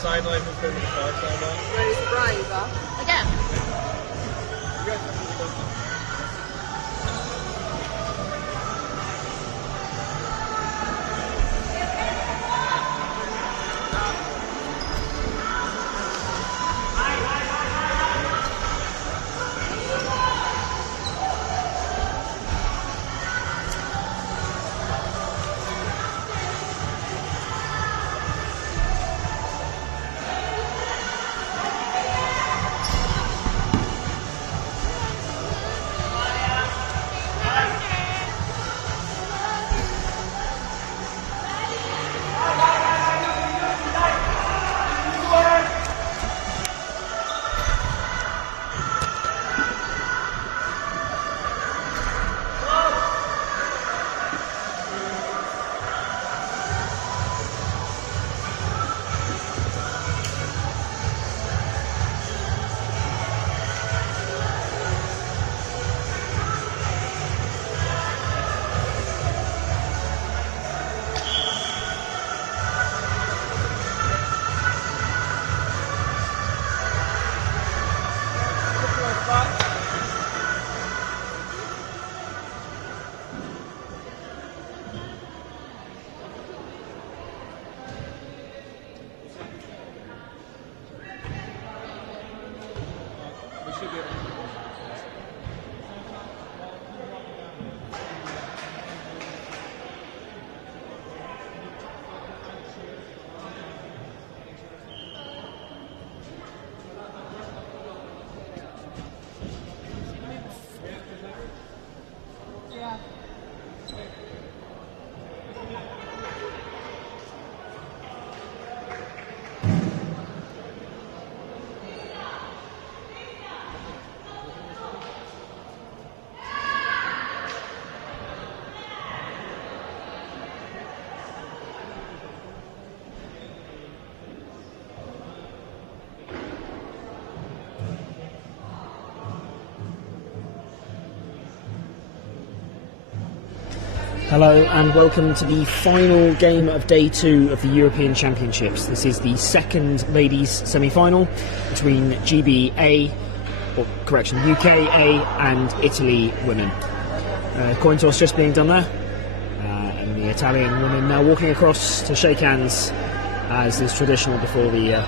sideline, who's going to the far sideline? Ready to braver. Again. You guys have to go. Hello and welcome to the final game of Day 2 of the European Championships. This is the second ladies semi-final between UK and Italy women. Coin toss just being done there, and the Italian women now walking across to shake hands, as is traditional before the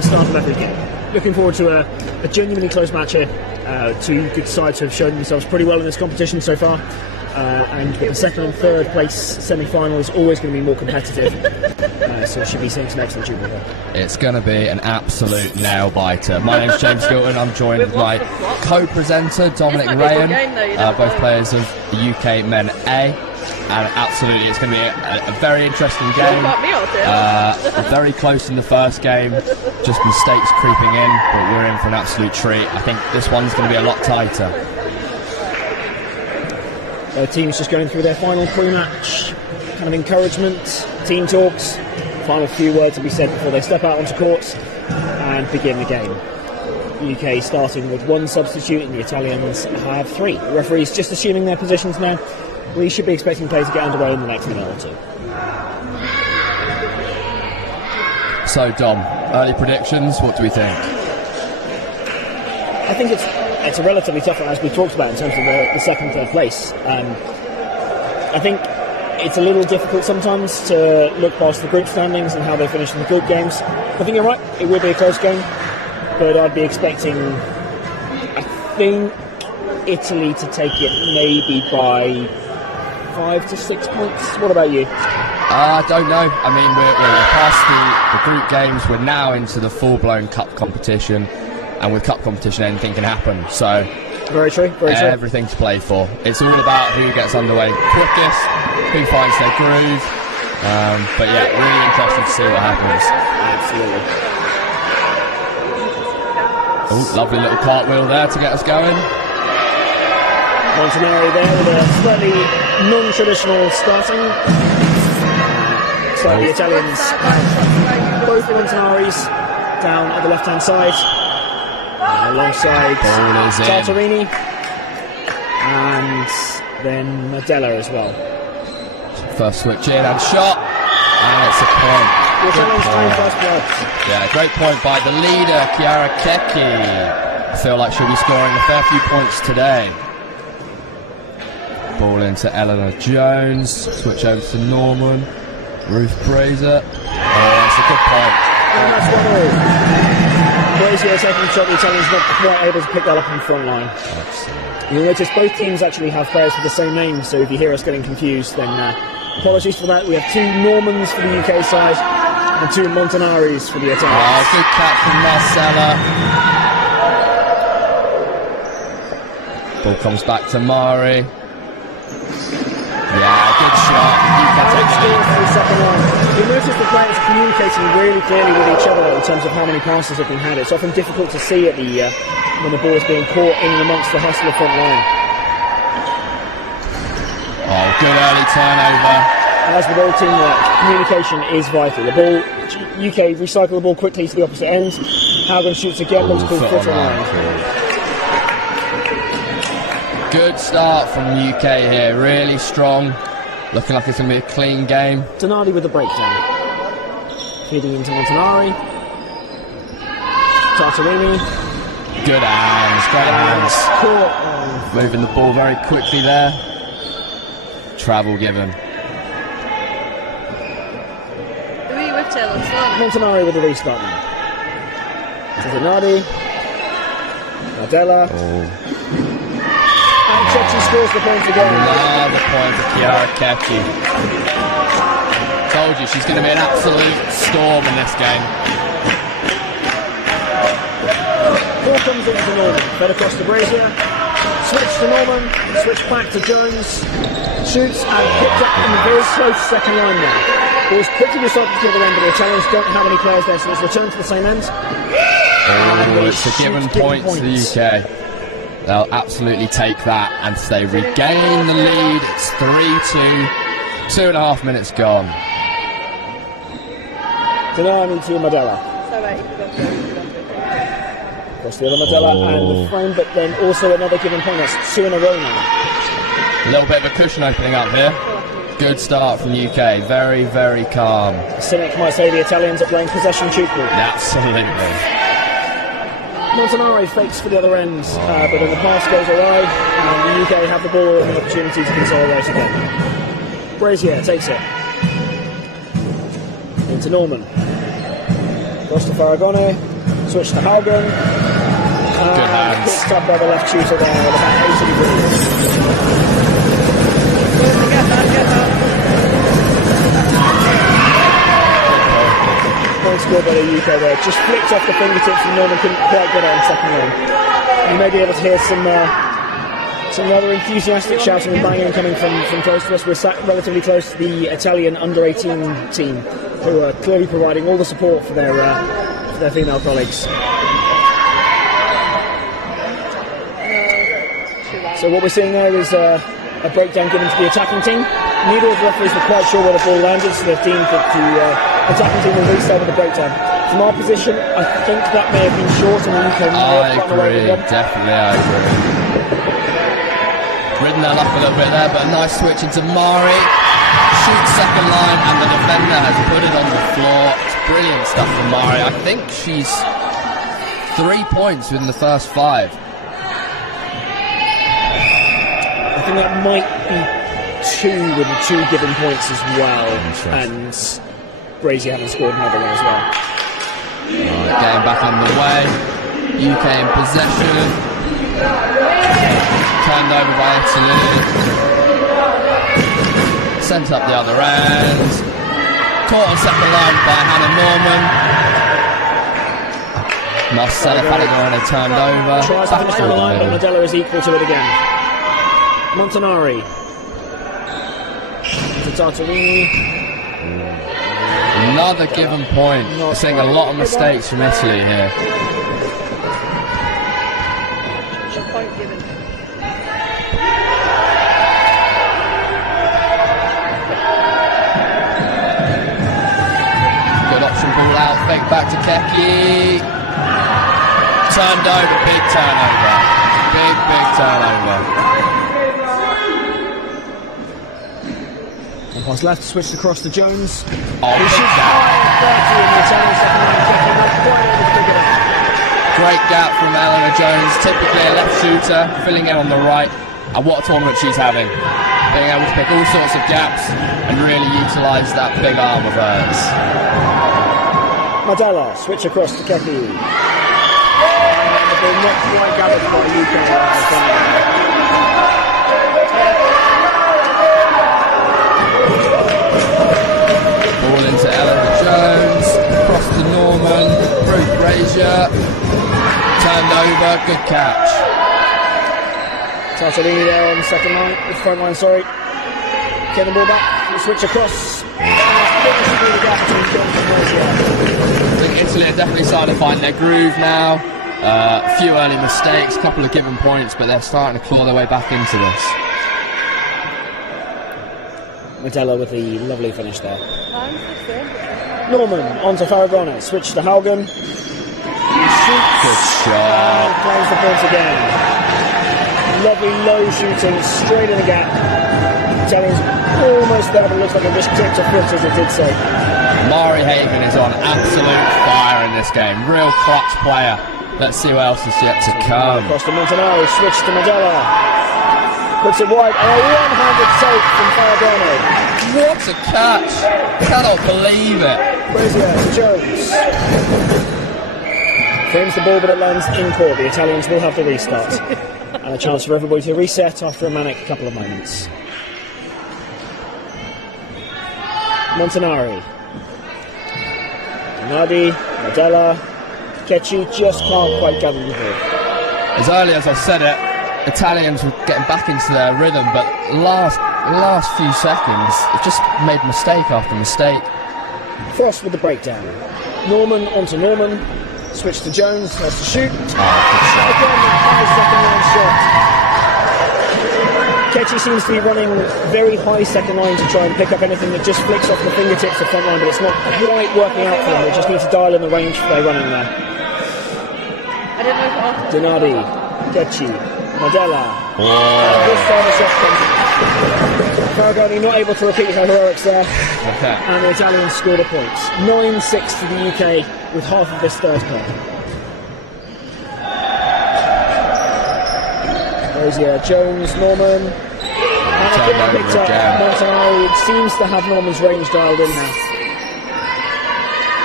start of every game. Looking forward to a genuinely close match here. Two good sides who have shown themselves pretty well in this competition so far. And the second and third place semi-final is always going to be more competitive, so we should be seeing some excellent duel here. It's going to be an absolute nail-biter. My name's James Gilton. I'm joined with my co-presenter Dominic Rayan, both players of the UK Men A, and absolutely it's going to be a very interesting game. Very close in the first game, just mistakes creeping in, but we're in for an absolute treat. I think this one's going to be a lot tighter. Teams just going through their final pre-match kind of encouragement, team talks, final few words to be said before they step out onto court and begin the game. UK starting with one substitute and the Italians have three. The referees just assuming their positions now. We should be expecting play to get underway in the next minute or two. So Dom, early predictions, what do we think? I think it's a relatively tough one, as we talked about, in terms of the second and third place. I think it's a little difficult sometimes to look past the group standings and how they finish in the group games. I think you're right, it will be a close game, but I'd be expecting, I think, Italy to take it maybe by 5 to 6 points. What about you? I don't know. I mean, we're past the group games, we're now into the full-blown cup competition. And with cup competition, anything can happen. So, very true. Everything to play for. It's all about who gets underway quickest, who finds their groove. But yeah, really interested to see what happens. Absolutely. Oh, lovely little cartwheel there to get us going. Montanari there with a slightly non-traditional starting. So the Italians have both Montanaris down at the left-hand side. Alongside Tartarini and then Nadella as well. First switch in and shot, and it's a point. The Italians claim first blood. Yeah, great point by the leader, Chiara Kecchi. I feel like she'll be scoring a fair few points today. Ball into Eleanor Jones. Switch over to Norman. Ruth Brazier. Oh, it's a good point. And that's 1-all. Brazier taking the shot. The Italians not quite able to pick that up in the front line. You'll notice both teams actually have players with the same name, so if you hear us getting confused, then apologies for that. We have 2 Normans for the UK side and 2 Montanaris for the Italians. Oh, good catch from Marcella. Ball comes back to Mari. Yeah, good shot. You can take it. For the second line. You'll notice the players are communicating really clearly with each other in terms of how many passes have been had. It's often difficult to see at the when the ball is being caught in and amongst the hustle of front line. Oh, good early turnover. As with all teamwork, communication is vital. The ball, UK recycle the ball quickly to the opposite end. Haugen shoots again, multiple foot on line. Good start from UK here, really strong. Looking like it's going to be a clean game. Donardi with the breakdown. Feeding into Montanari. Tartarini. Good hands, great hands. Cool. Moving the ball very quickly there. Travel given. Who are you with, Taylor? Montanari with the restart now. To Donardi. Nadella. And Cecchi scores the point again. Another point for Chiara Kecchi. Told you, she's going to be an absolute storm in this game. Ball comes in to Norman. Fed across to Brazier. Switch to Norman. Switch back to Jones. Shoots and picked up in the very close second line now. Ball's quickly recycled to the other end, but the Italians don't have any players there, so it's returned to the same end. Oh, it's a given point to the UK. They'll absolutely take that and they regain the lead. It's 3-2. 2.5 minutes gone. Donardi to Madella. Across the other Madella and the frame, but then also another given point. That's 2 in a row now. A little bit of a cushion opening up here. Good start from UK. Very, very calm. Cynic might say the Italians are playing possession football. Absolutely. Montanari fakes for the other end, but then the pass goes awry, and the UK have the ball and an opportunity to consolidate again. Brazier takes it. Into Norman. Cross to Faragone. Switch to Haugen. Good hands. Picked up by the left shooter there at about 80 degrees. Point scored by the UK there. Just flicked off the fingertips and Norman couldn't quite get it on second line. You may be able to hear some rather enthusiastic shouting and banging coming from close to us. We're sat relatively close to the Italian under-18 team, who are clearly providing all the support for their female colleagues. So what we're seeing there is a breakdown given to the attacking team. Neither of the referees were quite sure where the ball landed, so they've deemed that the attacking team will restart with the breakdown. From our position, I think that may have been short and the UK I agree, definitely I agree. Ridden that up a little bit there, but a nice switch into Mari. Shoots second line, and the defender has put it on the floor. It's brilliant stuff from Mari. I think she's 3 points within the first 5. I think that might be 2 with the 2 given points as well, and Brazier having scored another one as well. Right, getting back on the way. UK in possession. Turned over by Italy. Sent up the other end. Caught on second line by Hannah Norman. Marcella Palladone turned over. Tries to finish on the line, but Nadella is equal to it again. Montanari. To Tartarini. Another given point. We're seeing a lot of mistakes from Italy here. Point given. Good option, ball out, fake back to Kecchi. Turned over, big turnover. Big turnover. One pass left, switched across to Jones. Oh, big down. 30 in the Italian second line. Keki not quite able to pick it up. Great gap from Eleanor Jones, typically a left shooter, filling in on the right. And what a tournament she's having. Being able to pick all sorts of gaps and really utilise that big arm of hers. Madella, switch across to Keki. They're not quite gathered by the UK. Ball into Eleanor Jones, across to Norman, Ruth Brazier, turned over, good catch. Tartarini there on the second line, the front line, sorry. Get the ball back, switch across. I think Italy are definitely starting to find their groove now. A few early mistakes, a couple of given points, but they're starting to claw their way back into this. Madella with the lovely finish there. Norman onto Faragone, switch to Haugen. Shoots. Good shot. Plays the point again. Lovely low shooting, straight in the gap. Italians almost there, but it looks like it just clipped a foot as it did so. Mari Hagen is on absolute fire in this game. Real clutch player. Let's see what else is yet to come. Across to Montanaro, switch to Madella. Puts it wide, and a one-handed save from Faragone. What a catch! Cannot believe it. Brazier to Jones. Frames the ball, but it lands in court. The Italians will have to restart. And a chance for everybody to reset after a manic couple of moments. Montanari. Nadi, Madella, Keci just can't quite gather the ball. As early as I said it, Italians were getting back into their rhythm, but last few seconds, it just made mistake after mistake. Frost with the breakdown. Norman onto Norman. Switch to Jones, has to shoot. Good shot. Again, high second line shot. Keci seems to be running very high second line to try and pick up anything that just flicks off the fingertips of front line, but it's not quite working out for them. They just need to dial in the range they're running there. I didn't know if it Donati, Keci, Madella. This time the shot comes. Faragone not able to repeat her heroics there. And the Italians scored a point. 9-6 to the UK with half of this third quarter. Brazier, Jones, Norman. And again picked up. Montanari seems to have Norman's range dialed in now.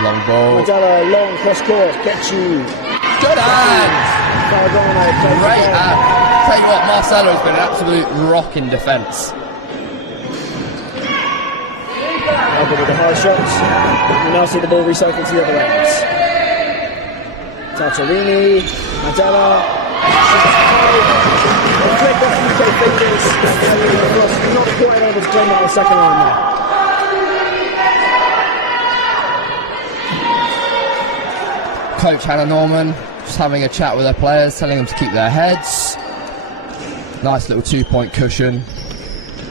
Long ball. Madella, long cross court. Keci. Good hands! Faragone. Great hand. Tell you what, Marcelo has been an absolute rock in defence. Albert with the high shots. We now see the ball recycled to the other ends. Tartarini, Madella. A flick off UK fingers. Not quite able to claim out the second line there. Coach Hannah Norman just having a chat with their players, telling them to keep their heads. Nice little 2-point cushion.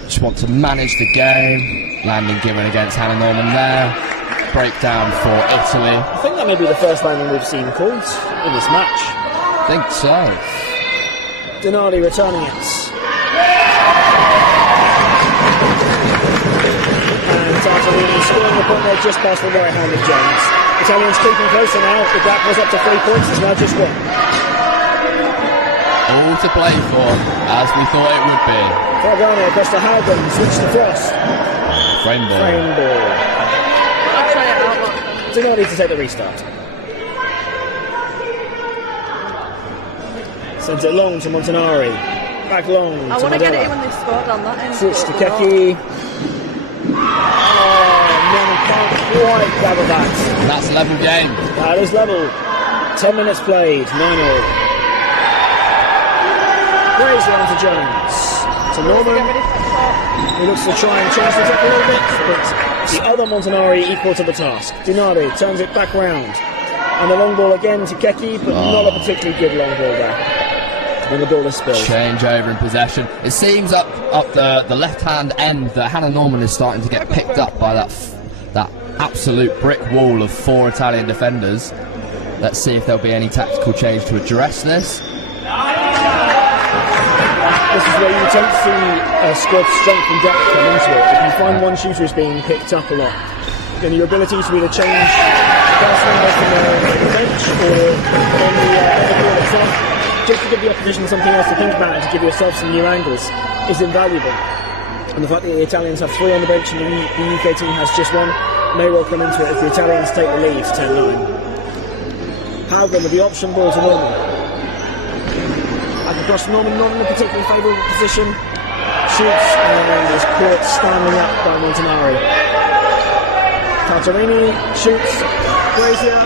Just want to manage the game. Landing given against Hannah Norman there. Breakdown for Italy. I think that may be the first landing we've seen called in this match. I think so. Donati returning it. And Tartarini scoring the point there just past the right-handed Jones. Italians creeping closer now. The gap was up to 3 points. It's now just 1. All to play for, as we thought it would be. Faragone across to Haugen. Switch to Frost. Frame ball. Frame ball. I'll try it out. Donati to take the restart. Sends it long to Montanari. Back long I to want to get it Madella. when they scored on that end. Switch to Keki. Oh, man, can't quite gather that. That's a level game. That is level. 10 minutes played. 9-0. Brazier onto Jones. To Norman. He looks to try and change this up a little bit, but the other Montanari equal to the task. Dinardi turns it back round. And the long ball again to Keki, but not a particularly good long ball there. When the ball is spilled. Change over in possession. It seems up the left-hand end that Hannah Norman is starting to get picked up by that absolute brick wall of 4 Italian defenders. Let's see if there'll be any tactical change to address this. This is where you tend to see squad strength and depth come into it. If you find one shooter is being picked up a lot, then your ability to either change first number from the bench or on the board itself, just to give the opposition something else to think about and to give yourself some new angles, is invaluable. And the fact that the Italians have 3 on the bench and the UK team has just 1 may well come into it if the Italians take the lead 10-9. Haugen with the option ball to Norman. Back across to Norman, not in a particularly favourable position. Shoots and is caught standing up by Montanari. Tartarini shoots. Brazier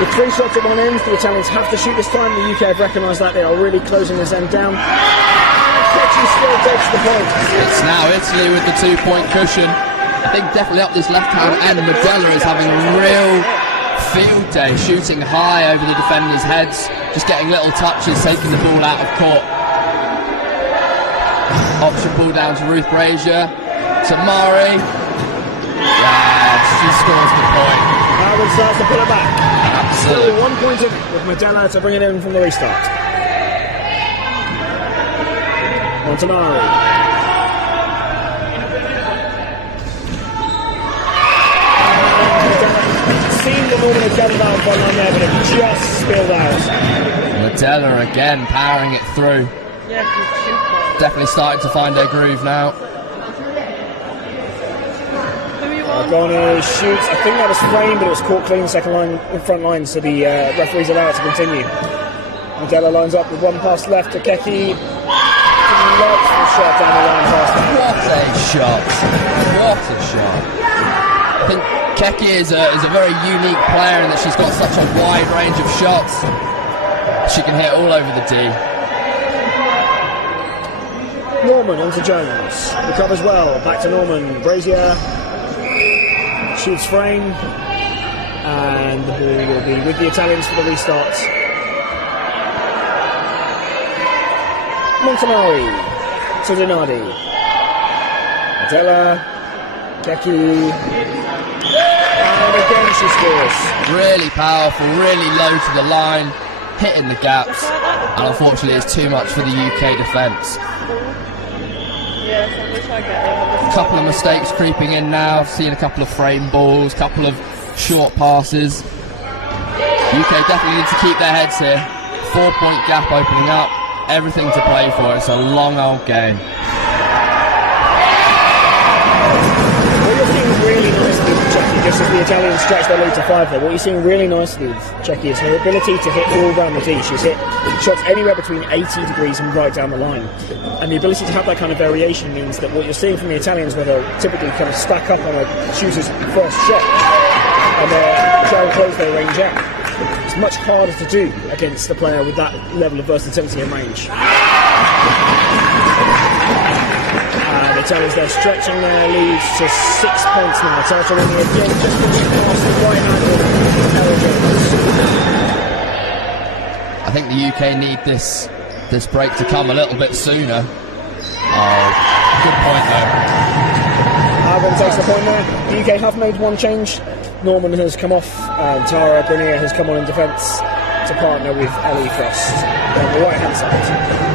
with 3 shots at one end. The Italians have to shoot this time. The UK have recognised that. They are really closing this end down. Ketchy still takes the point. It's now Italy with the 2-point cushion. I think definitely up this left-hand end, Medella is having a real field day, shooting high over the defenders' heads, just getting little touches, taking the ball out of court. Option ball down to Ruth Brazier, to Mari. Yeah, she scores the point. Howard starts to pull it back. Absolutely. Still 1 point with Medella to bring it in from the restart. Montanari. Seemed that Norman had gathered out one line there, but it just spilled out. Medella again powering it through. Yeah, she's super. Definitely starting to find their groove now. Gargano shoots. I think that was framed, but it was caught clean front line, so the referee's allowed to continue. Medella lines up with 1 pass left to Keki. Lots of shot down the line past that. What a shot! What a shot! I think Keki is a very unique player in that she's got such a wide range of shots. She can hit all over the D. Norman onto Jones. Recovers well. Back to Norman. Brazier shoots frame. And the ball will be with the Italians for the restart. Montanari to Donardi. Medella. Keki. And again she scores. Really powerful, really low to the line, hitting the gaps, and unfortunately it's too much for the UK defence. Yes, I wish I get him. A couple of mistakes creeping in now. I've seen a couple of frame balls, couple of short passes. UK definitely need to keep their heads here. 4-point gap opening up, everything to play for. It's a long old game. Really nicely with Jackie, just as the Italians stretch their lead to 5 there. What you're seeing really nicely with Jackie is her ability to hit all around the D. She's hit shots anywhere between 80 degrees and right down the line. And the ability to have that kind of variation means that what you're seeing from the Italians, where they'll typically kind of stack up on a shooter's first shot and try and close their range out, it's much harder to do against a player with that level of versatility and range. Italians, they're stretching their leads to 6 points now. Tartarini again just pushing past the right hand. I think the UK need this break to come a little bit sooner. Oh, good point though. Haugen takes the point there. The UK have made 1 change. Norman has come off and Tara Grenier has come on in defence to partner with Ellie Frost on the right hand side.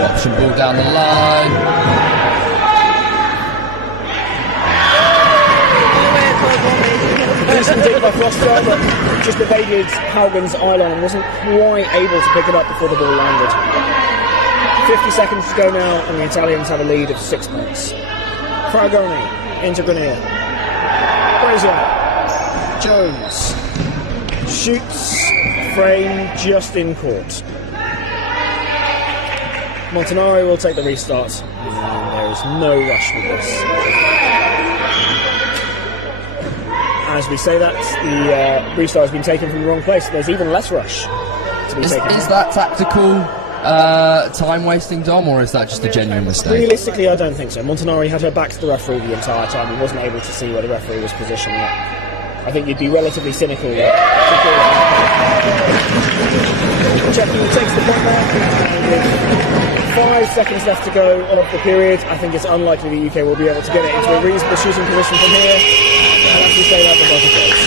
Option ball down the line. Decent dig by Frost there, but just evaded Haugen's eye line and wasn't quite able to pick it up before the ball landed. 50 seconds to go now, and the Italians have a lead of 6 points. Fragoni into Grenier. Brazier. Jones. Shoots. Frame just in court. Montanari will take the restart, and there is no rush with this. As we say that, the restart has been taken from the wrong place. There's even less rush to be taken. Is that tactical time wasting, Dom, or is that just a genuine mistake? Realistically, I don't think so. Montanari had her back to the referee the entire time. He wasn't able to see where the referee was positioning it. I think you'd be relatively cynical there. Jackie takes the point there. 5 seconds left to go of the period. I think it's unlikely the UK will be able to get it into a reasonable shooting position from here. And as we say that, the buzzer goes.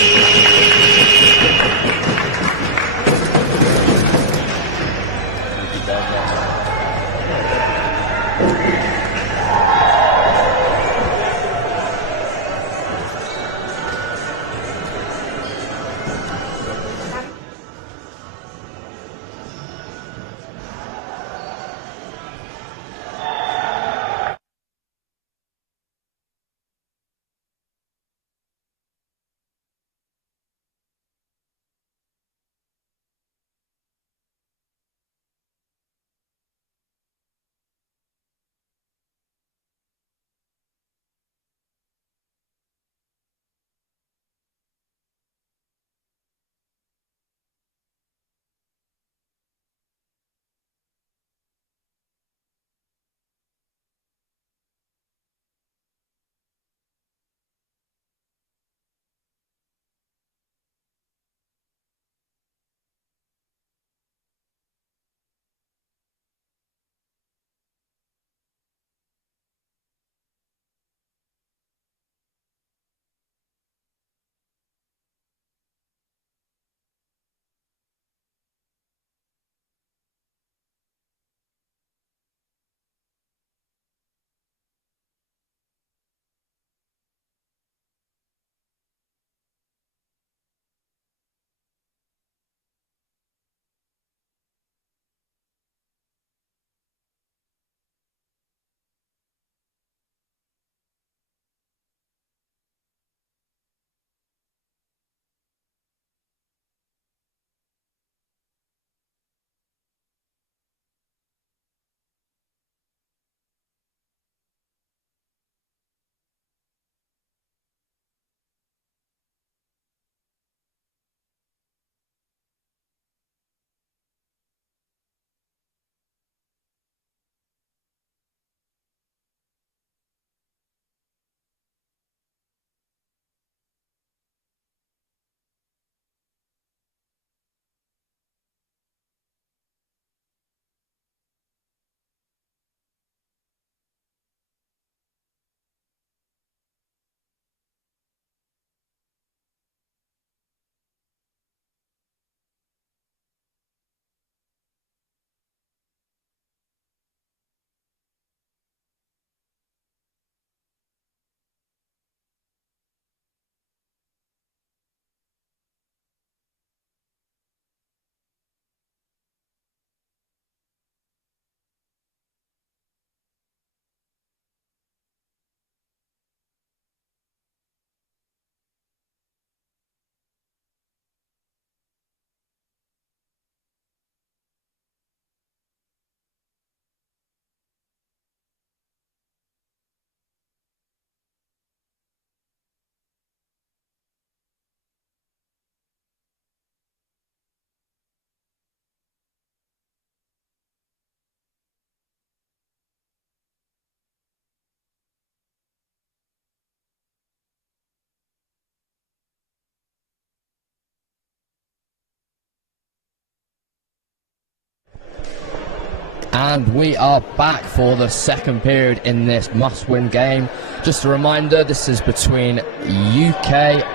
And we are back for the second period in this must-win game. Just a reminder, this is between UK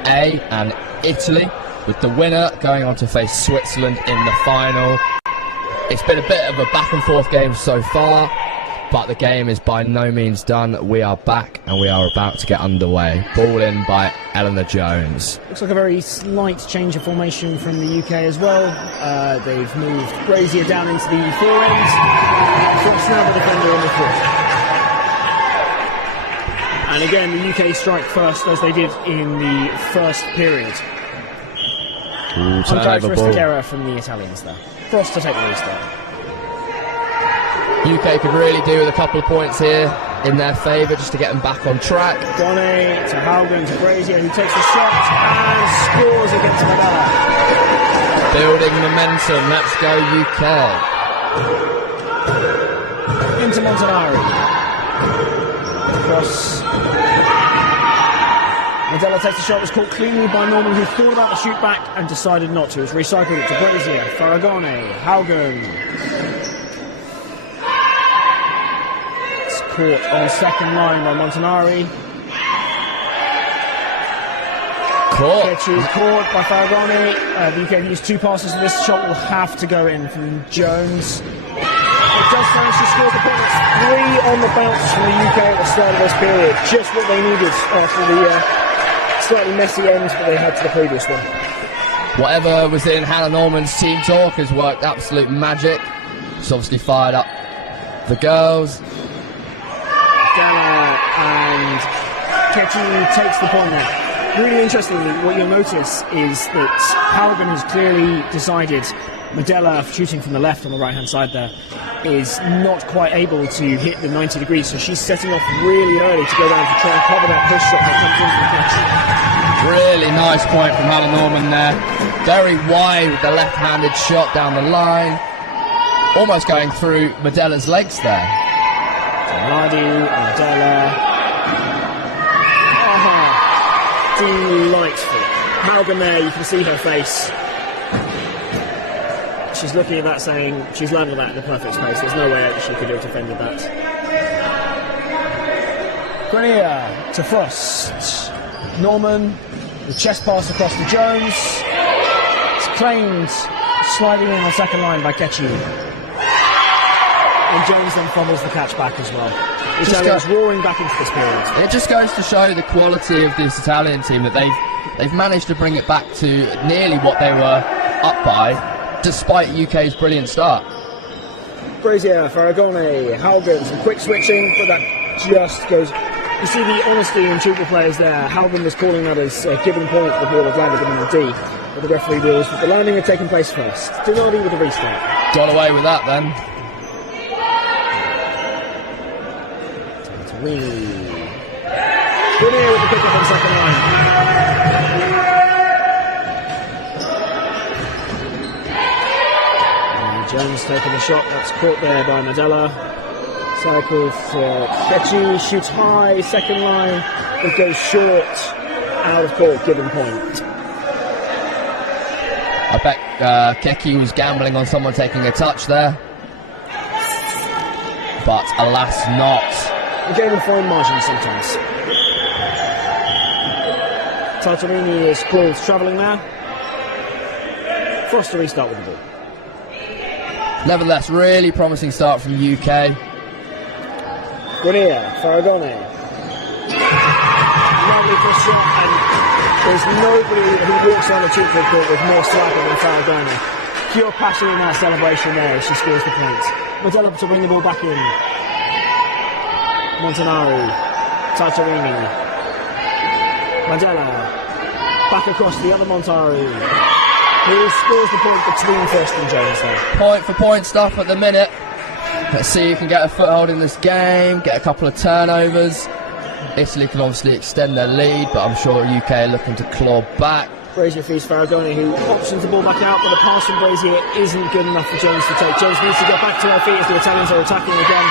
A and Italy, with the winner going on to face Switzerland in the final. It's been a bit of a back-and-forth game so far, but the game is by no means done. We are back and we are about to get underway. Ball in by Eleanor Jones. Looks like a very slight change of formation from the UK as well. They've moved Brazier down into the fore end. Frost now the defender on the foot. And again, the UK strike first as they did in the first period. Uncharacteristic error from the Italians there. Frost to take the restart. UK could really do with a couple of points here in their favour just to get them back on track. Gone to Haugen to Brazier, who takes a shot and scores against Madala. Building momentum, let's go UK. Into Montanari. Cross. Madela takes the shot, was caught cleanly by Norman, who thought about the shoot back and decided not to. Has recycled it to Brazier, Faragone, Haugen. Caught on the second line by Montanari. Caught by Faragoni. The UK used 2 passes, and this shot will have to go in from Jones. It does manage to score the points. 3 on the bounce from the UK at the start of this period. Just what they needed after the slightly messy end that they had to the previous one. Whatever was in Hannah Norman's team talk has worked absolute magic. It's obviously fired up the girls. And Ketchy takes the point there. Really interestingly, what you'll notice is that Haugen has clearly decided Madela, shooting from the left on the right hand side there, is not quite able to hit the 90 degrees, so she's setting off really early to go down to try and cover that push shot that comes in from Ketchy. Really nice point from Hannah Norman there. Very wide with the left-handed shot down the line. Almost going through Madela's legs there. Mardi, Madela. Delightful. Haugen there, you can see her face. She's looking at that saying, she's landed that in the perfect space. There's no way that she could have defended that. Grenier to Frost. Norman, the chest pass across to Jones. It's claimed sliding in on second line by Ketchy. And Jones then fumbles the catch back as well. Italians roaring back into this period. It just goes to show the quality of this Italian team, that they've managed to bring it back to nearly what they were up by, despite UK's brilliant start. Brazier, Faragone, Haugen, some quick switching, but that just goes. You see the honesty in two of the players there. Haugen was calling that as giving point for the ball that landed him in the D, but the referee rules that the landing had taken place first. Donardi with a restart. Got away with that then. Grenier with the pick-up on second line. And Jones taking the shot, that's caught there by Madela. Cycle for Ketchy, shoots high, second line, it goes short, out of court, given point. I bet Keki was gambling on someone taking a touch there, but alas not. A game of fine margins sometimes. Tartarini is called travelling now. Frost to restart with the ball. Nevertheless, really promising start from UK. Grenier, Faragone. Lovely push shot, and there's nobody who walks on the cheap court with more swagger than Faragone. Pure passion in that celebration there as she scores the point. Madela to bring the ball back in. Montanari, Tartarini, Madela, back across the other Montanari, who scores the point between Frost and Jones there. Point for point stuff at the minute. Let's see who can get a foothold in this game, get a couple of turnovers. Italy can obviously extend their lead, but I'm sure UK are looking to claw back. Brazier feeds Faragoni, who options the ball back out, but the pass from Brazier isn't good enough for Jones to take. Jones needs to get back to her feet as the Italians are attacking again.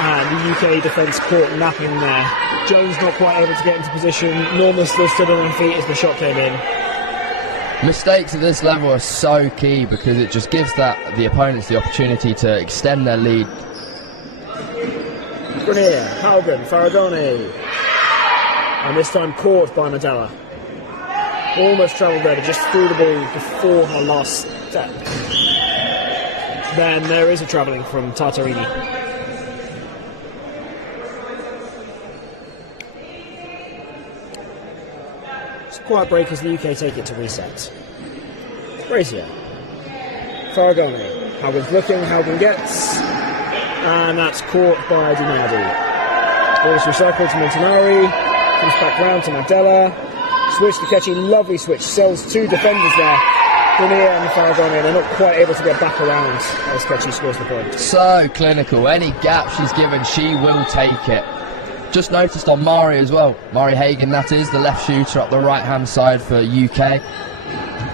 And the UK defence caught napping there. Jones not quite able to get into position. Norma still stood on her feet as the shot came in. Mistakes at this level are so key because it just gives the opponents the opportunity to extend their lead. Grenier, Haugen, Faragoni, and this time caught by Medela. Almost travelled there, but just threw the ball before her last step. Then there is a travelling from Tartarini. It's a quiet break as the UK take it to reset. Brazier, Faragoni, Haugen's looking, Haugen gets, and that's caught by Di Nardi. Ball's recycled to Montanari, comes back round to Mandela. Switch to Kechi, lovely switch, sells two defenders there. Grenier and Faragoni, and they're not quite able to get back around as Kechi scores the point. So clinical, any gap she's given, she will take it. Just noticed on Mari as well, Mari Hagen that is, the left shooter up the right hand side for UK.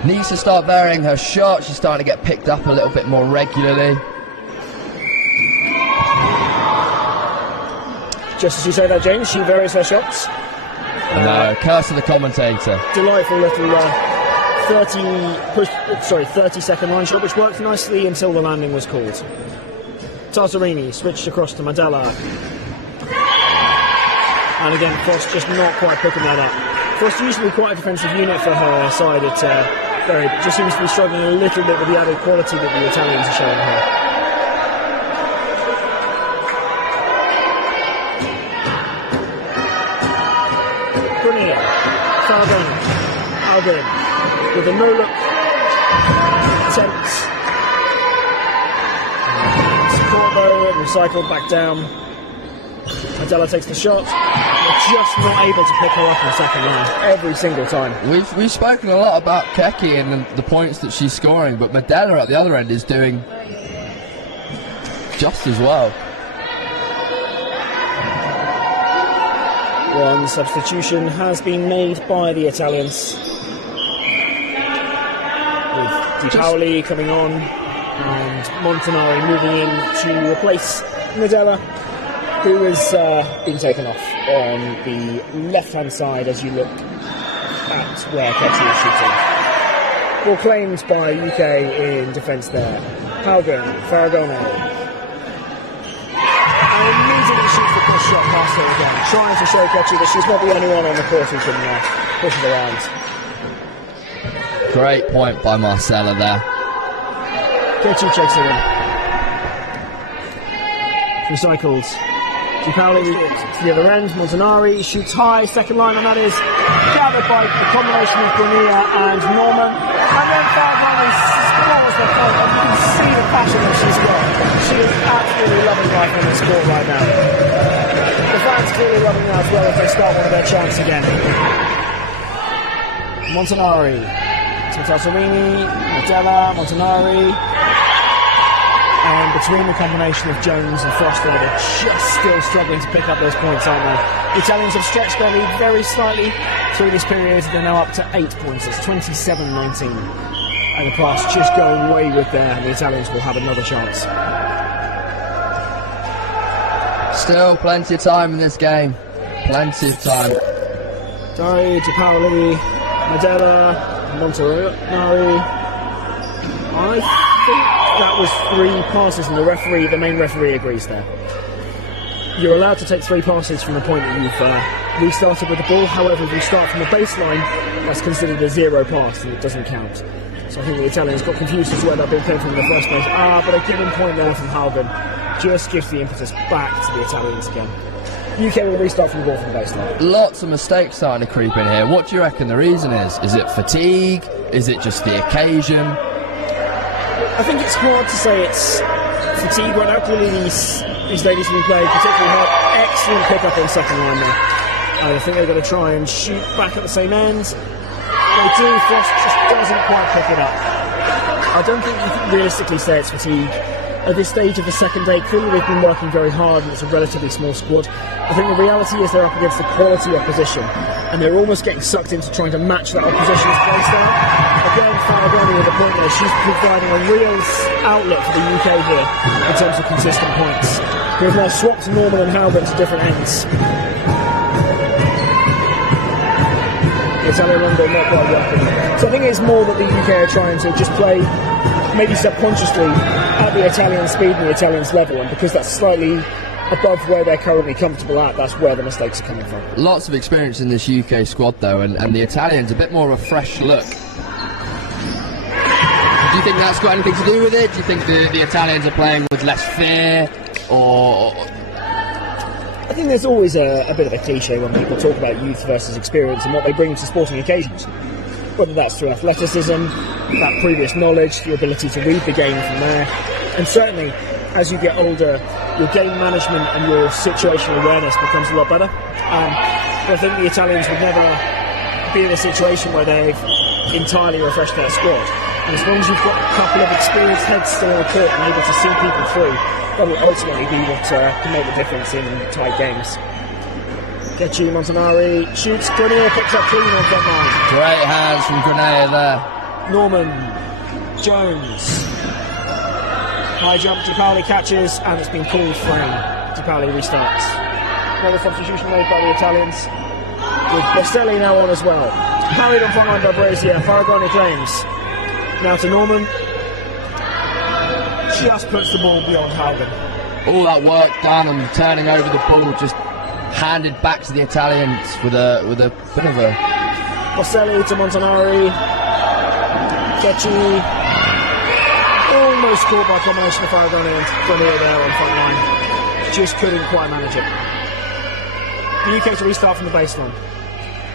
Needs to start varying her shot, she's starting to get picked up a little bit more regularly. Just as you say that, James, she varies her shots. No, curse of the commentator. Delightful little 30-second line shot, which worked nicely until the landing was called. Tartarini switched across to Mandela. And again, Frost just not quite picking that up. Frost usually quite a defensive unit for her side. It just seems to be struggling a little bit with the added quality that the Italians are showing her. Faragoni, Haugen with a no-look attempt. Corbo recycled back down. Adela takes the shot. They're just not able to pick her up in the second line every single time. We've spoken a lot about Keki and the points that she's scoring, but Medela at the other end is doing just as well. One substitution has been made by the Italians, with Di Paoli coming on and Montanari moving in to replace Medela, who has been taken off on the left-hand side as you look at where Kechi is shooting. Ball claimed by UK in defence there. Haugen, Faragoni. And immediately shoots the push shot past her again, trying to show Kechi that she's not the only one on the court who can push it around. Great point by Marcella there. Kechi checks it in. Recycled. Di Paoli to the other end. Montanari shoots high, second line, and that is gathered by the combination of Grenier and Norman. And then Faragoni scores the point, and you can see the passion that she's got. She is absolutely loving life on this court right now. The fans clearly loving that as well as they start one of their chants again. Montanari to Tartarini, Medela, Montanari. And between the combination of Jones and Foster, they're just still struggling to pick up those points, aren't they? The Italians have stretched their lead very slightly through this period. They're now up to 8 points. It's 27-19. And the pass just going way with there, and the Italians will have another chance. Still plenty of time in this game. Plenty of time. Di Paoli, Medela, Montanari. I think that was 3 passes, and the main referee agrees there. You're allowed to take 3 passes from the point that you've restarted with the ball. However, if you start from the baseline, that's considered a 0 pass and it doesn't count. So I think the Italians got confused as to where that ball came from in the first place. But a given point there from Haugen just gives the impetus back to the Italians again. UK will restart from the ball from the baseline. Lots of mistakes starting to creep in here. What do you reckon the reason is? Is it fatigue? Is it just the occasion? I think it's hard to say it's fatigue right now. Clearly these ladies have been playing particularly hard. Excellent pick-up on second line there. I think they're going to try and shoot back at the same end. They do. Frost just doesn't quite pick it up. I don't think you can realistically say it's fatigue. At this stage of the second day, clearly they've been working very hard and it's a relatively small squad. I think the reality is they're up against a quality opposition and they're almost getting sucked into trying to match that opposition's play style. Again, Faragoni with the point there, she's providing a real outlet for the UK here in terms of consistent points. We've now swapped Norman and Haugen to different ends. It's Italian long ball not quite working. So I think it's more that the UK are trying to just play, maybe subconsciously, at the Italian speed and the Italians' level, and because that's slightly above where they're currently comfortable at, that's where the mistakes are coming from. Lots of experience in this UK squad though, and the Italians a bit more of a fresh look. Do you think that's got anything to do with it? Do you think the Italians are playing with less fear, or...? I think there's always a bit of a cliche when people talk about youth versus experience and what they bring to sporting occasions. Whether that's through athleticism, that previous knowledge, the ability to read the game from there. And certainly, as you get older, your game management and your situational awareness becomes a lot better. But I think the Italians would never be in a situation where they've entirely refreshed their squad. And as long as you've got a couple of experienced heads still on the court and able to see people through, that will ultimately be what can make the difference in tight games. Getchy, Montanari shoots, Grenier picks up clean on front line. Great hands from Grenier there. Norman, Jones. High jump, DiPaoli catches, and it's been called frame. DiPaoli restarts. Another substitution made by the Italians, with Bostelli now on as well. Harried on front line by Brazier, Faragoni claims. Now to Norman. Just puts the ball beyond Haugen. All that work done and turning over the ball, just handed back to the Italians with a bit of a... Bostelli to Montanari. Getchy. Almost caught by a combination of Faragoni and Grenier there on front line. Just couldn't quite manage it. The UK to restart from the baseline.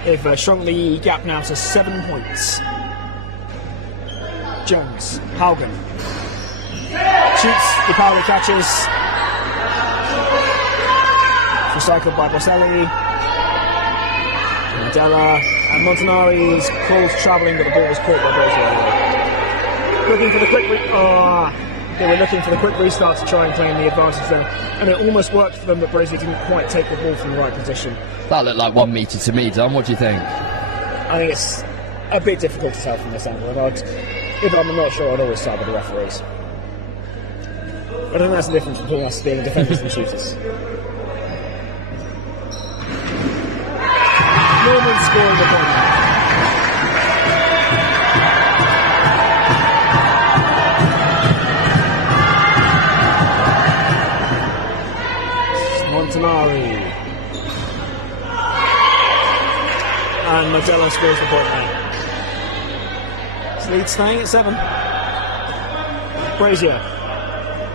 They've shrunk the gap now to 7 points. Jones, Haugen. Shoots, DiPaoli catches. Recycled by Boselli. Mandela. And Montanari is called travelling, but the ball was caught by Brazier. Looking for the quick they were looking for the quick restart to try and claim the advantage there. And it almost worked for them, but Brazier didn't quite take the ball from the right position. That looked like 1 metre to me, Dom. What do you think? I think it's a bit difficult to tell from this angle. And if I'm not sure, I'd always side with the referees. I don't think that's the difference between us being defenders and shooters. Norman scoring the point. Montanari. And Magellan scores the point now. His lead staying at 7. Brazier.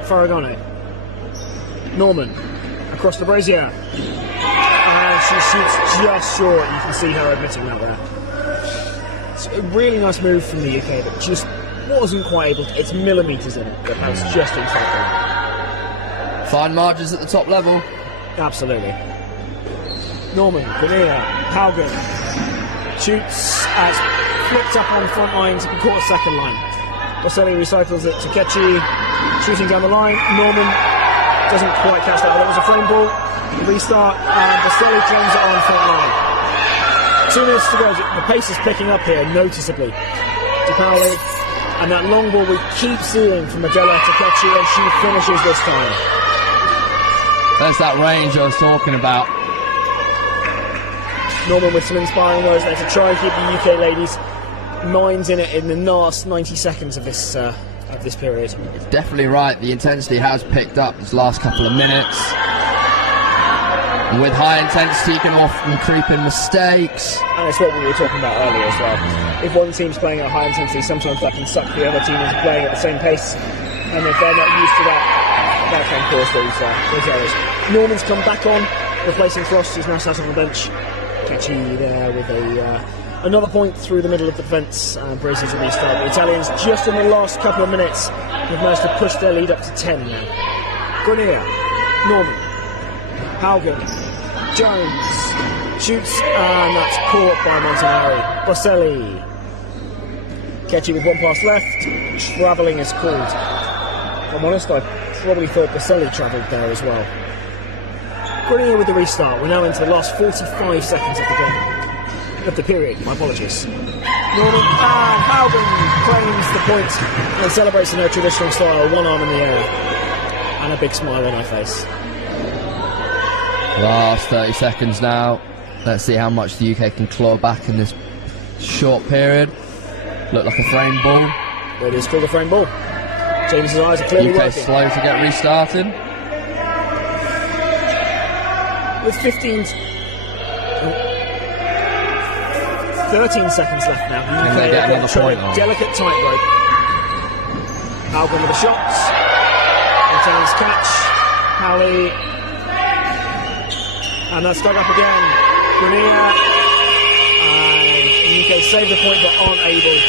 Faragoni. Norman. Across to Brazier. And she shoots just short. You can see her admitting that there. It's a really nice move from the UK, but just wasn't quite able to. It's millimetres in it, but that's just in time. Fine margins at the top level. Absolutely. Norman, Grenier, Haugen. Shoots as flipped up on front line to be caught second line. Boselli recycles it to Getchy. Shooting down the line. Norman doesn't quite catch that, but it was a frame ball. Restart, and Boselli claims it on front line. 2 minutes to go. The pace is picking up here noticeably. DiPaoli, and that long ball we keep seeing from Magella to Getchy, and she finishes this time. There's that range I was talking about. Norman with some inspiring words there to try and keep the UK ladies' minds in it in the last 90 seconds of this period. It's definitely right. The intensity has picked up this last couple of minutes. And with high intensity, you can often creep in mistakes. And it's what we were talking about earlier as well. If one team's playing at high intensity, sometimes that can suck the other team into playing at the same pace. And if they're not used to that, that can cause those errors. Norman's come back on, replacing Frost, who's now sat on the bench. Getchy there with another point through the middle of the defence. Brazier to restart. The Italians, just in the last couple of minutes, have managed to push their lead up to 10 now. Grenier, Norman, Haugen, Jones shoots, and that's caught by Montanari. Boselli. Getchy with 1 pass left. Travelling is called. If I'm honest, I probably thought Boselli travelled there as well. Grenier with the restart. We're now into the last 45 seconds of the game. Of the period, my apologies. Norman and Haugen claims the point and celebrates in her traditional style, 1 arm in the air and a big smile on her face. Last 30 seconds now. Let's see how much the UK can claw back in this short period. Looked like a frame ball. It is called a frame ball. James's eyes are clearly UK working. slow to get restarted. With 13 seconds left now. Can they get another point on? Delicate tightrope. Albon with the shots. Returns catch. Howley. And that's dug up again. Grenier. And UK save the point but aren't able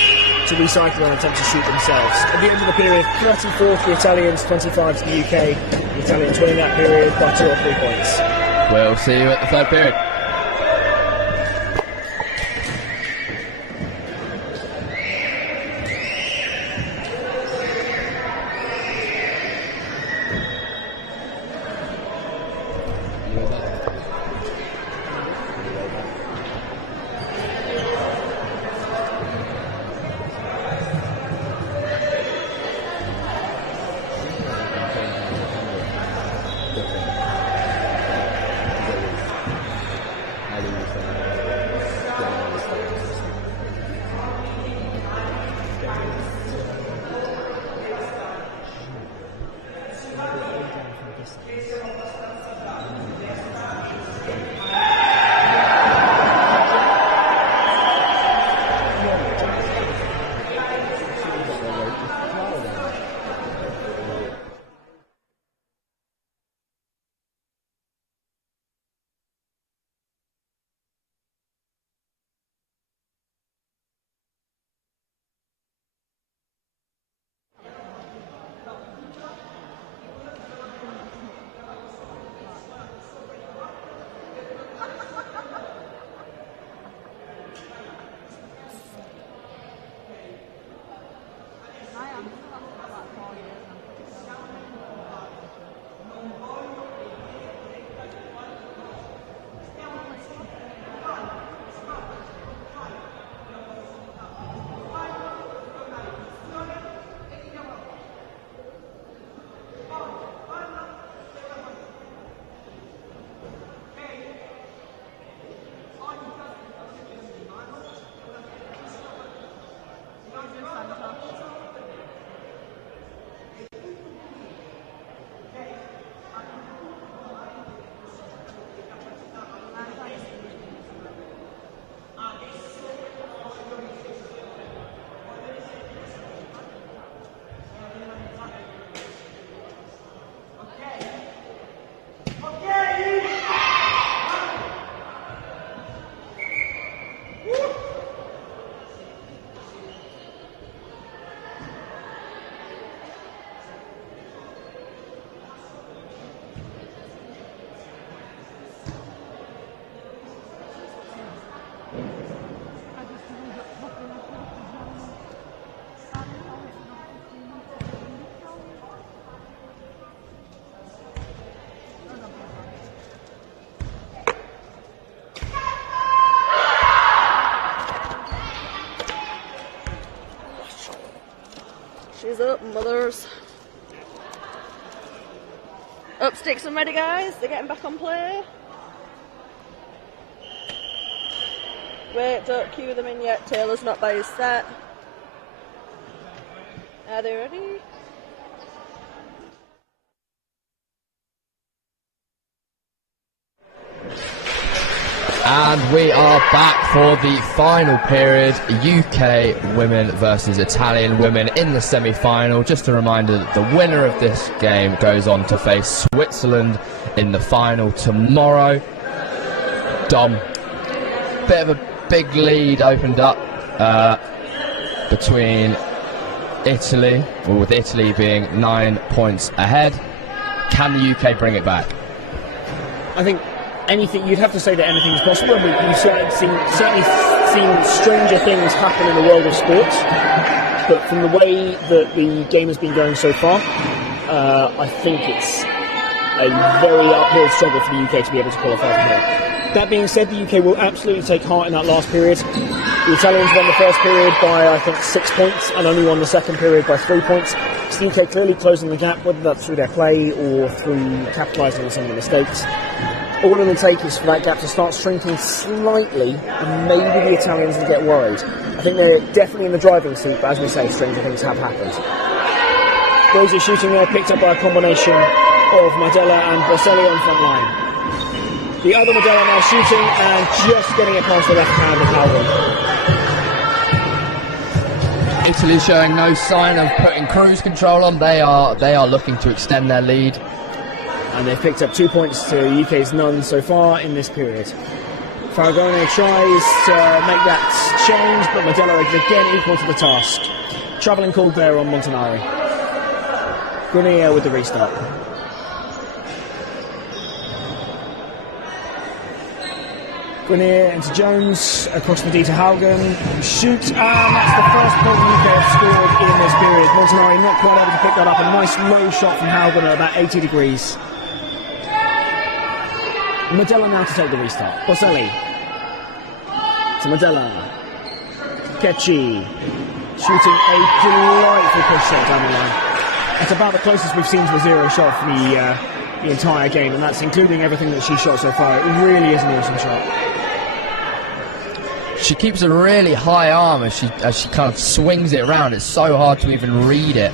to recycle and attempt to shoot themselves. At the end of the period, 34 to the Italians, 25 to the UK. The Italians winning that period by 2 or 3 points. We'll see you at the third period. She's up, mothers. Up sticks and ready, guys. They're getting back on play. Wait, don't cue them in yet. Taylor's not by his set. Are they ready? And we are back for the final period. UK women versus Italian women in the semi-final. Just a reminder that the winner of this game goes on to face Switzerland in the final tomorrow. Dom, bit of a big lead opened up between Italy, or with Italy being 9 points ahead. Can the UK bring it back? I think anything, you'd have to say that anything's possible, and we've certainly seen stranger things happen in the world of sports. But from the way that the game has been going so far, I think it's a very uphill struggle for the UK to be able to qualify from here. That being said, the UK will absolutely take heart in that last period. The Italians won the first period by, I think, 6 points, and only won the second period by 3 points. So the UK clearly closing the gap, whether that's through their play or through capitalising on some of the mistakes. All it'll take is for that gap to start shrinking slightly, and maybe the Italians will get worried. I think they're definitely in the driving seat, but as we say, stranger things have happened. Those are shooting there, picked up by a combination of Madella and Boselli on front line. The other Madella now shooting and just getting it past the left hand of Haugen. Italy showing no sign of putting cruise control on. They are looking to extend their lead. And they've picked up 2 points to UK's none so far in this period. Faragone tries to make that change, but Madella is again equal to the task. Travelling called there on Montanari. Grenier with the restart. Grenier into Jones, across the D to Haugen, shoots, and that's the first point the UK have scored in this period. Montanari not quite able to pick that up. A nice low shot from Haugen at about 80 degrees. Madella now to take the restart. Boselli to Madella. Ketchi shooting a delightful push shot down the line. It's about the closest we've seen to a zero shot for the entire game, and that's including everything that she's shot so far. It really is an awesome shot. She keeps a really high arm as she kind of swings it around. It's so hard to even read it,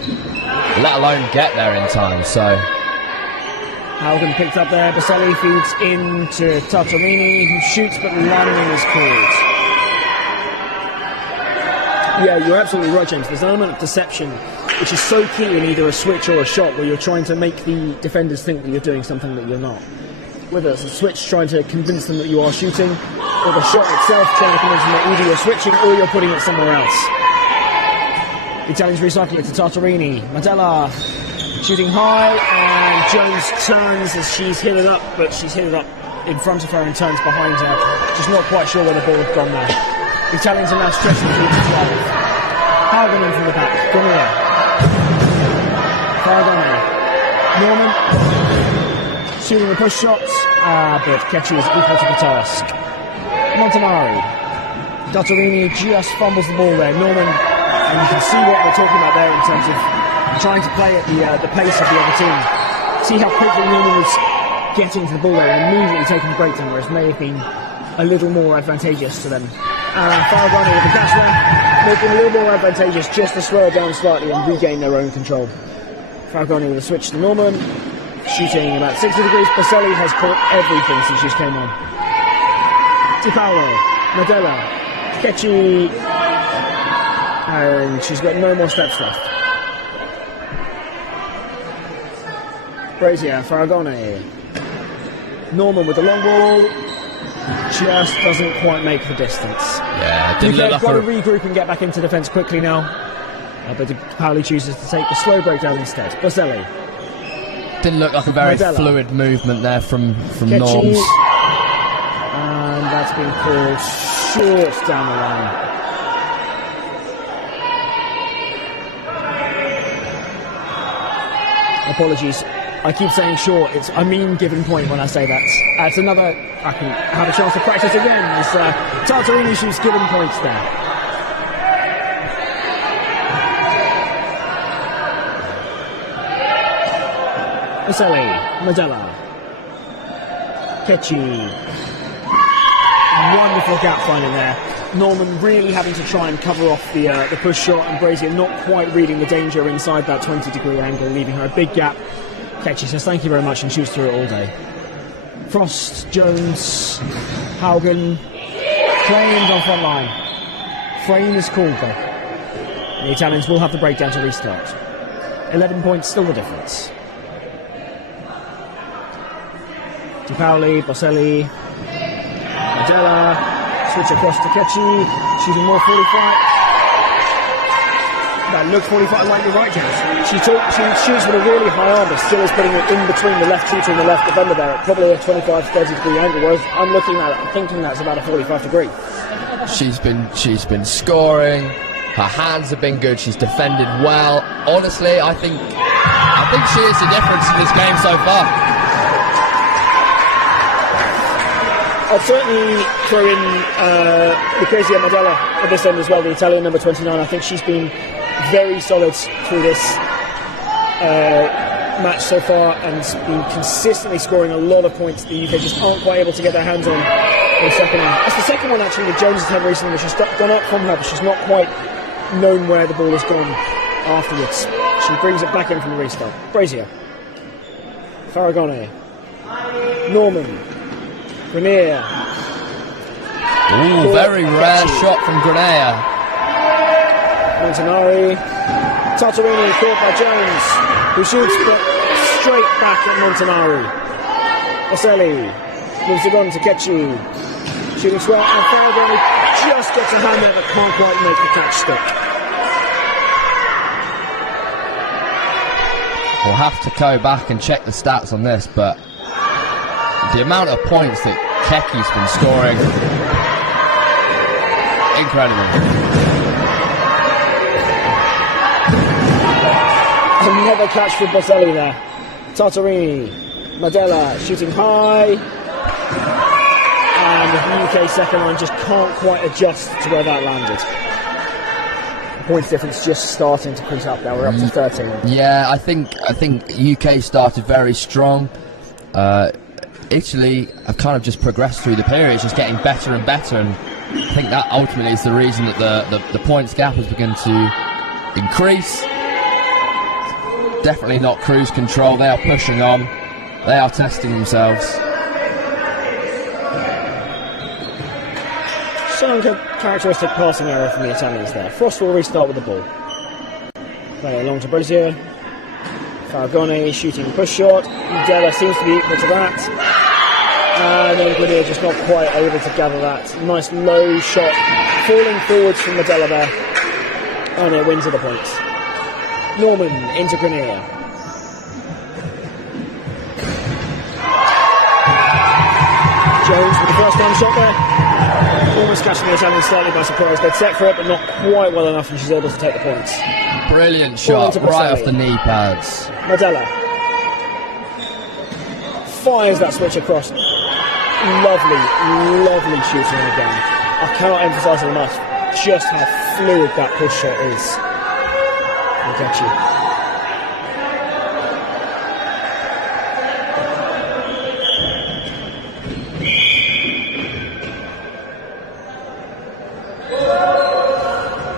let alone get there in time. So Haugen picked up there. Boselli feeds into Tartarini, who shoots, but landing is called. Yeah, you're absolutely right, James. There's an element of deception which is so key in either a switch or a shot, where you're trying to make the defenders think that you're doing something that you're not. Whether it's a switch trying to convince them that you are shooting, or the shot itself trying to convince them that either you're switching or you're putting it somewhere else. The Italians recycle it to Tartarini. Madella shooting high, and Jones turns as she's hit it up, but she's hit it up in front of her and turns behind her. Just not quite sure where the ball had gone there. The Italians are now stretching through to 12. Haugen in from the back. Grenier. Faragone. Norman shooting the push shots, but Ketchi is equal to the task. Montanari. Tartarini just fumbles the ball there. Norman, and you can see what we're talking about there in terms of trying to play at the pace of the other team. See how quickly Norman was getting to the ball there and immediately taking the breakdown, whereas may have been a little more advantageous to them. Faragone with the dash run, making it a little more advantageous just to slow it down slightly and regain their own control. Faragone with a switch to Norman, shooting about 60 degrees. Boselli has caught everything since she's came on. Di Paolo, Madella, Ketchi, and she's got no more steps left. Brazier, Faragone, Norman with the long ball, just doesn't quite make the distance. yeah, didn't look You've like got to regroup and get back into defence quickly now. But Paoli chooses to take the slow breakdown instead. Boselli. Didn't look like a very Madella. fluid movement there from Ketchi, Norms. and that's been called short down the line. Apologies. I keep saying short. I mean given point when I say that. It's another. I can have a chance to practice again. As Tartarini shoots given points there. Boselli, Madella, Ketchi. Wonderful gap finding there. Norman really having to try and cover off the push shot, and Brazier not quite reading the danger inside that 20-degree angle, leaving her a big gap. Ketchi says thank you very much and shoots through it all day. Frost, Jones, Haugen, claimed on front line. Frame is called though. The Italians will have the breakdown to restart. 11 points, still the difference. Di Paoli, Boselli, Madella, switch across to Ketchi, shooting more 45. That looks 45, like you're right, James. She shoots with a really high arm, but still is putting it in between the left shooter and the left defender there at probably a 25-30 degree angle, whereas I'm looking at it, I'm thinking that's about a 45 degree. She's been scoring. Her hands have been good. She's defended well. Honestly, I think she is the difference in this game so far. I'd certainly throw in Lucrezia Madella at this end as well, the Italian number 29. I think she's been very solid through this match so far and been consistently scoring a lot of points. The UK just aren't quite able to get their hands on the second one. That's the second one actually that Jones has had recently, which has gone up from her, but she's not quite known where the ball has gone afterwards. She brings it back in from the restart. Brazier, Farragone, Norman, Grenier. Ooh, very rare shot from Grenier. Montanari, Tartarini caught by Jones, who shoots straight back at Montanari. Oselli moves it on to Kechi, shooting square, and Farragone just gets a hand there but can't quite make the catch stick. We'll have to go back and check the stats on this, but the amount of points that Keki's been scoring, incredible. Another catch for Boselli there. Tartarini, Madella shooting high, and the UK second line just can't quite adjust to where that landed. The points difference just starting to creep up now. We're up to 13. Yeah, I think UK started very strong. Italy have kind of just progressed through the period, just getting better and better, and I think that ultimately is the reason that the points gap has begun to increase. Definitely not cruise control. They are pushing on. They are testing themselves. Some characteristic passing error from the Italians there. Frost will restart with the ball. Play along to Brazier. Farragone shooting push shot. Udella seems to be equal to that. And then Grenier just not quite able to gather that. Nice low shot. Falling forwards from Madella there. And it wins at the points. Norman into Grenier. Jones with the first time shot there. Almost catching the Italians slightly by surprise. They'd set for it, but not quite well enough, and she's able to take the points. Brilliant shot, right off the knee pads. Madella fires that switch across. Lovely shooting again. I cannot emphasise it enough just how fluid that push shot is. Kechi.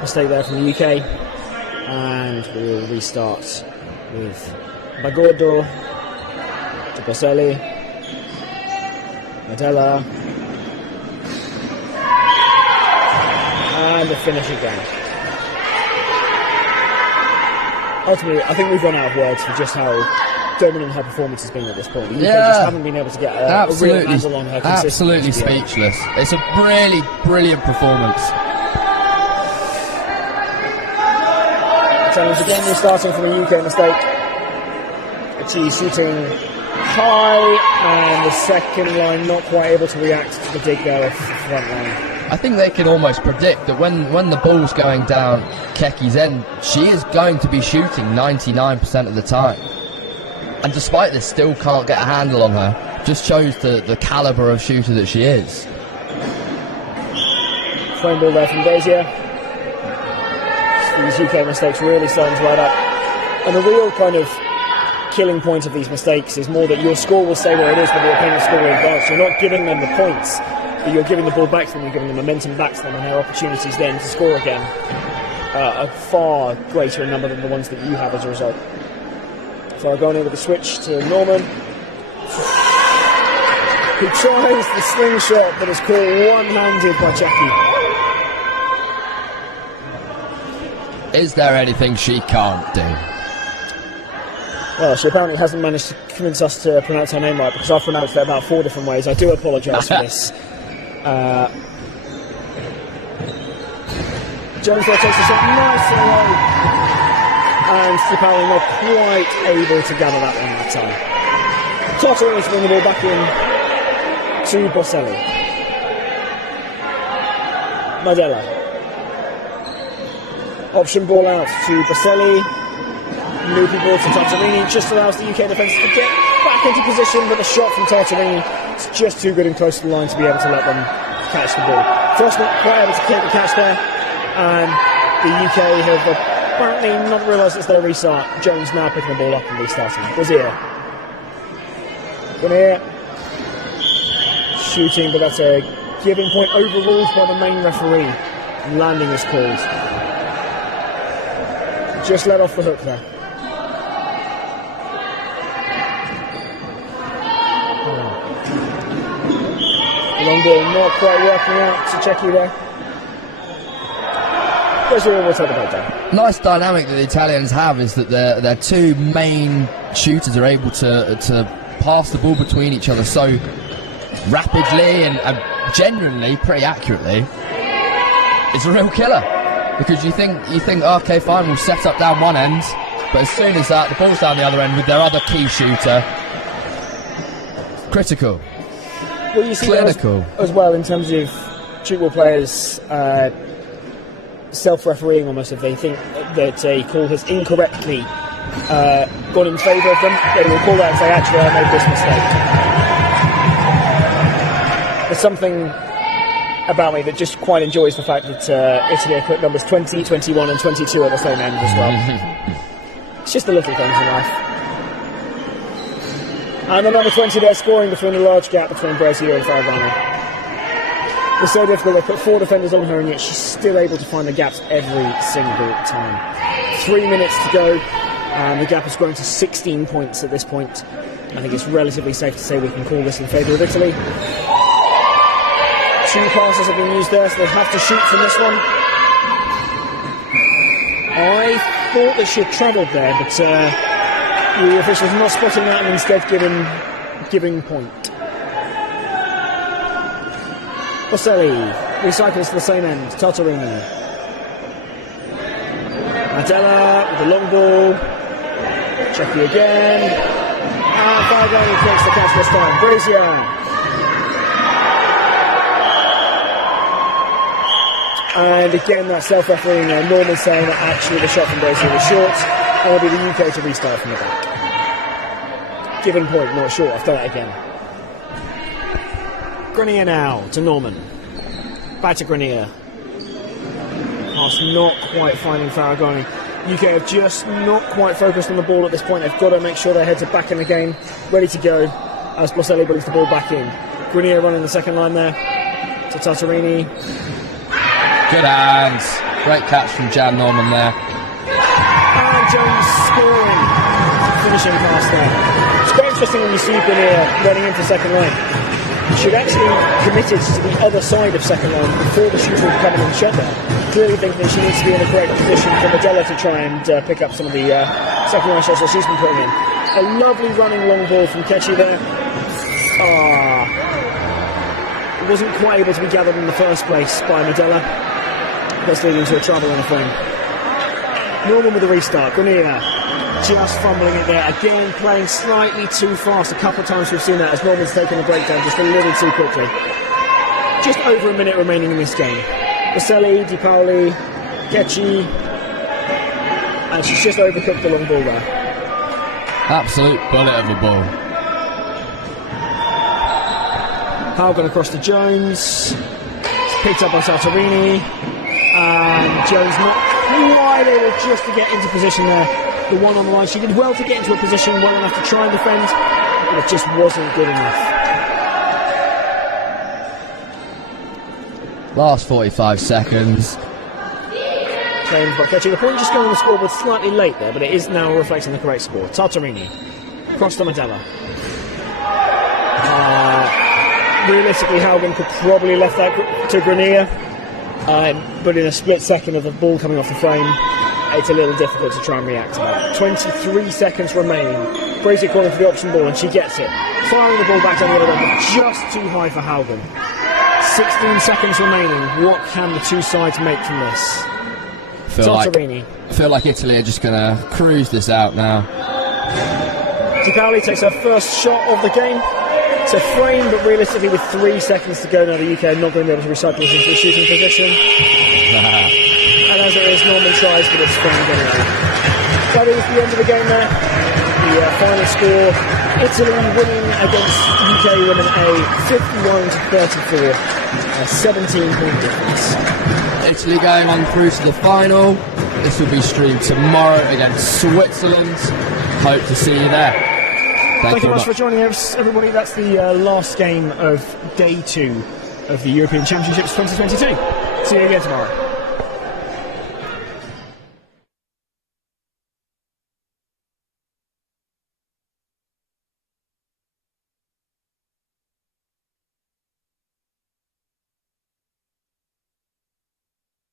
Mistake there from the UK, and we'll restart with Bagordo to Boselli, Madella, and the finish again. Ultimately, I think we've run out of words for just how dominant her performance has been at this point. We just haven't been able to get a real handle on her consistency. Absolutely speechless. It's a really brilliant performance. Challenge again, we're starting from a UK mistake. She's shooting high, and the second line not quite able to react to the dig there off the front line. I think they can almost predict that when the ball's going down Keki's end, she is going to be shooting 99% of the time. And despite this, still can't get a handle on her. Just shows the calibre of shooter that she is. Frame ball there from Brazier. These UK mistakes really starting to add up. And the real kind of killing point of these mistakes is more that your score will stay where it is, but the opponent's score will advance. You're not giving them the points, but you're giving the ball back to them, you're giving the momentum back to them, and their opportunities then to score again are far greater in number than the ones that you have as a result. Farragone with a switch to Norman, who tries the slingshot but is caught one-handed by Jackie. Is there anything she can't do? Well, she apparently hasn't managed to convince us to pronounce her name right, because I've pronounced it about 4 different ways. I do apologise for this. Jones there takes the shot nice and low, and Stipari not quite able to gather that one that time. Totter is bringing the ball back in to Boselli. Madella. Option ball out to Boselli. Loopy ball to Tartarini, just allows the UK defence to get back into position, but the shot from Tartarini is just too good and close to the line to be able to let them catch the ball. Frost not quite able to take the catch there, and the UK have apparently not realised it's their restart. Jones now picking the ball up and restarting. Brazier. Grenier. Shooting, but that's a giving point overruled by the main referee. Landing is called. Just let off the hook there. Long ball not quite working out to Cecchi there. Brazier will take the breakdown. Nice dynamic that the Italians have is that their two main shooters are able to pass the ball between each other so rapidly and genuinely pretty accurately. It's a real killer because you think okay, fine, we'll set up down one end, but as soon as that the ball's down the other end with their other key shooter, critical. Well, you see clinical as well in terms of football players self-refereeing almost. If they think that a call has incorrectly gone in favour of them, they will call that and say, actually, I made this mistake. There's something about me that just quite enjoys the fact that Italy have put numbers 20, 21 and 22 at the same end as well. It's just the little things in life. And the number 20 there scoring between the large gap between Brazier and Faragani. It's so difficult. They put 4 defenders on her and yet she's still able to find the gaps every single time. 3 minutes to go and the gap has grown to 16 points at this point. I think it's relatively safe to say we can call this in favour of Italy. 2 passes have been used there, so they'll have to shoot from this one. I thought that she had travelled there, but the officials not spotting that and instead giving point. Boselli recycles to the same end. Tartarini. Adela with the long ball. Cecchi again. And Faragani takes the catch this time. Brazier. And again, that self-refereeing there. Norman saying that actually the shot from Brazier was short. And will be the UK to restart from the back. Given point, not short. I've done it again. Grenier now to Norman. Back to Grenier. Pass not quite finding Faragani. UK have just not quite focused on the ball at this point. They've got to make sure their heads are back in the game, ready to go as Boselli brings the ball back in. Grenier running the second line there to Tartarini. Good hands. Great catch from Jan Norman there. And Jones scoring. Finishing pass there. It's quite interesting when you see Grenier running into second line. She'd actually committed to the other side of second line before the shooter would come in and shut her. Clearly thinking that she needs to be in a correct position for Medella to try and pick up some of the second line shots that she's been putting in. A lovely running long ball from Cecchi there. It wasn't quite able to be gathered in the first place by Medella. That's leading to a trouble on the frame. Norman with the restart. Grenier just fumbling it there. Again, playing slightly too fast. A couple of times we've seen that as Norman's taken the breakdown just a little too quickly. Just over a minute remaining in this game. Boselli, Di Paoli, Cecchi, and she's just overcooked the long ball there. Absolute bullet of a ball. Haugen across to Jones. It's picked up by Tartarini. And Jones not quite able just to get into position there. The one on the line. She did well to get into a position well enough to try and defend, but it just wasn't good enough. Last 45 seconds. Claimed by Cecchi. The point just going on the scoreboard slightly late there, but it is now reflecting the correct score. Tartarini. Cross to Medella. Realistically, Haugen could probably left that to Grenier. But in a split second of the ball coming off the frame, it's a little difficult to try and react to that. 23 seconds remaining. Brazier calling for the option ball and she gets it. Firing the ball back down the other end, just too high for Haugen. 16 seconds remaining. What can the two sides make from this? I feel like Italy are just going to cruise this out now. Di Paoli takes her first shot of the game. It's a frame, but realistically with 3 seconds to go now, the UK are not going to be able to recycle this into a shooting position. And as it is, Norman tries, but it's framed anyway. That is the end of the game there. the final score, Italy winning against UK Women A 51-34, a 17-point difference. Italy going on through to the final. This will be streamed tomorrow against Switzerland. Hope to see you there. Thank you very much for joining us, everybody. That's the last game of Day 2 of the European Championships 2022. See you again tomorrow.